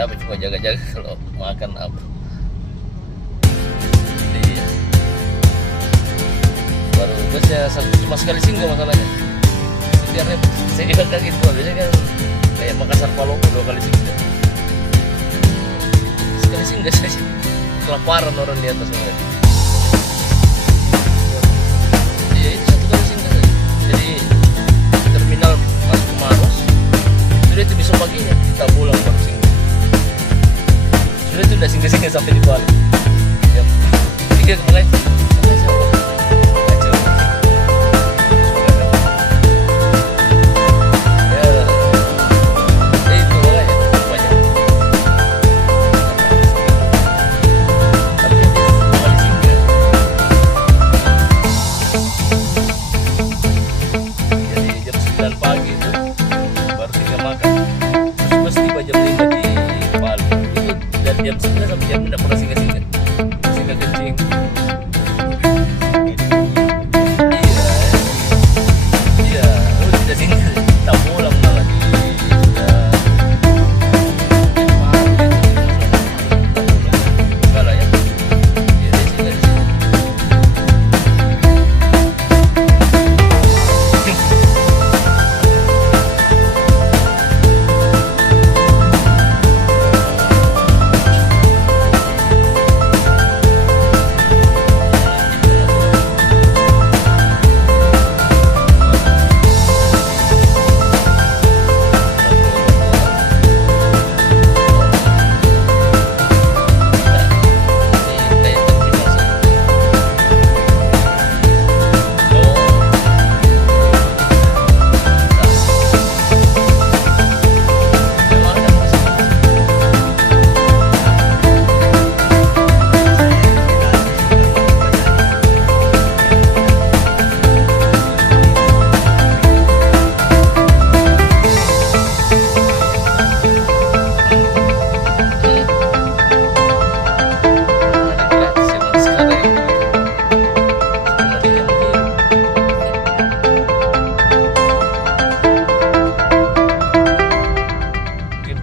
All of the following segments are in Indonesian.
apa, cuma jaga-jaga kalau makan apa. Jadi baru busnya cuma sekali singgah masalahnya. Biarnya saya juga kaget, biasanya kan kayak Makassar Palopo 2 kali singgah. Sekali singgah saja, kelaparan orang di atas mereka. Iya, itu 1 kali singgah saja. Jadi terminal masuk ke Maros, sudah itu besok paginya kita pulang baru singgah. Sudah itu udah singgah-singgah sampai di Bali. Jam 3 kemarin. Jam 9 sampai jam tidak pernah singgah-singgah kencing. Iya, lu tidak singgah, tak pulang malah. Enggak lah ya. Iya, dia singgah di sini.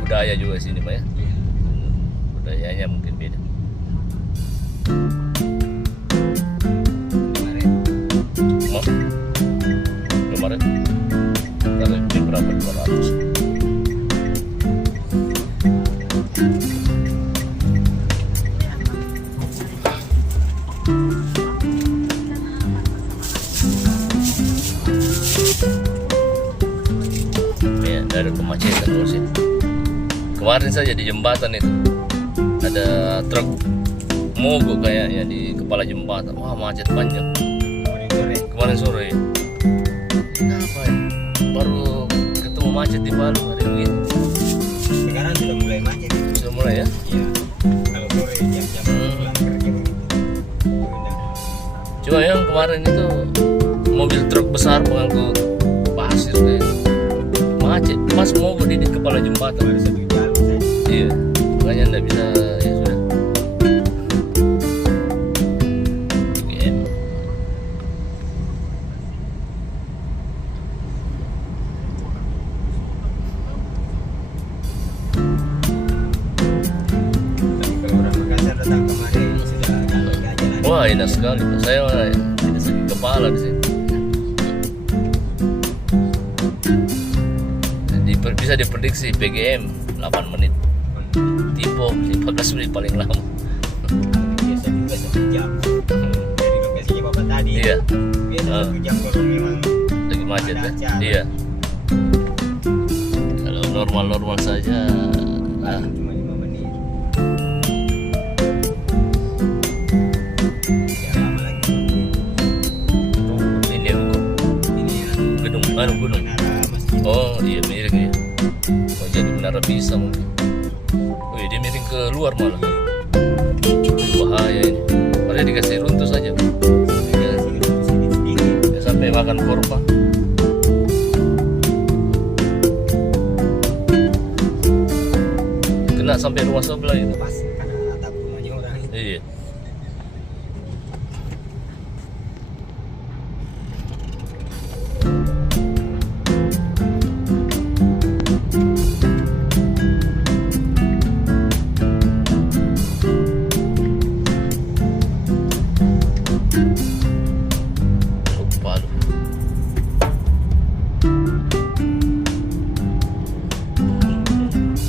Budaya juga sini Pak ya. Budayanya mungkin beda. Kemarin tarifnya berapa? 200. Ya, ada kemacetan terus ya. Kemarin saja di jembatan itu ada truk mogok kayaknya di kepala jembatan. Wah, macet panjang. Kemarin sore. Kenapa ya? Baru ketemu macet di Palu hari ini. Sekarang sudah mulai macet. Sudah mulai ya? Iya. Kalau sore jam-jam pulang kerja begitu. Cuma yang kemarin itu mobil truk besar pengangkut pasir kayak macet. Mas mogok di kepala jembatan. Baru 1 jam saja. Iya, makanya anda bisa ya sudah. PGM. Tapi kalau orang Makassar datang kemari sudah kalau ke jalan. Wah, enak sekali. Saya tidak sakit kepala di sini. Bisa diprediksi PGM 8 menit. Tipo 15 menit paling lama. Biasa juga 1 jam. Dari lokasinya Bapak tadi. Iya. Biasa 1 jam kalau memang Lagi macet ada ya. acara. Iya. Kalau normal-normal saja, nah, Cuma 5 menit. Ya lama lagi. ini Ini ya. gunung. Menara masjid. Oh iya, miring ya. Oh, jadi menara bisa mungkin. Wih, dia miring ke luar malah. Bahaya ini. Padahal dikasih runtuh saja. Ya, sampai makan korban. Kena sampai rumah sebelah itu. Pas karena atap rumahnya orang itu. Iya.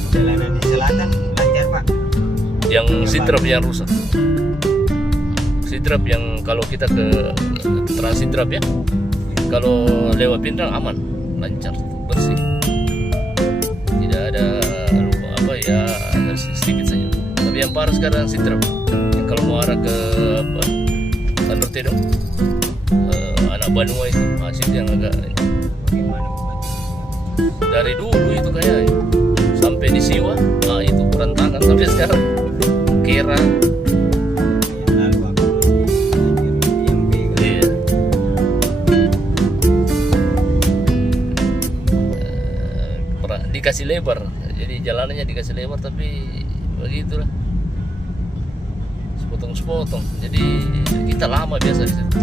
Jalanan di selatan lancar Pak. Yang Sidrap yang rusak. Sidrap yang kalau kita ke Trans Sidrap ya, kalau lewat Pindrang aman, lancar, bersih. Tidak ada apa ya, ada sedikit saja. Tapi yang parah sekarang Sidrap. Yang kalau mau arah ke apa, Tandor Tedong, anak Banua itu masih yang agak Bagaimana Pak? dari dulu itu kayak sampai di Siwa, itu berantakan sampai sekarang. Kira Yang lalu aku di IMB kan. iya. Dikasih lebar, jadi jalanannya dikasih lebar tapi begitulah, sepotong-sepotong. Jadi kita lama biasa di situ.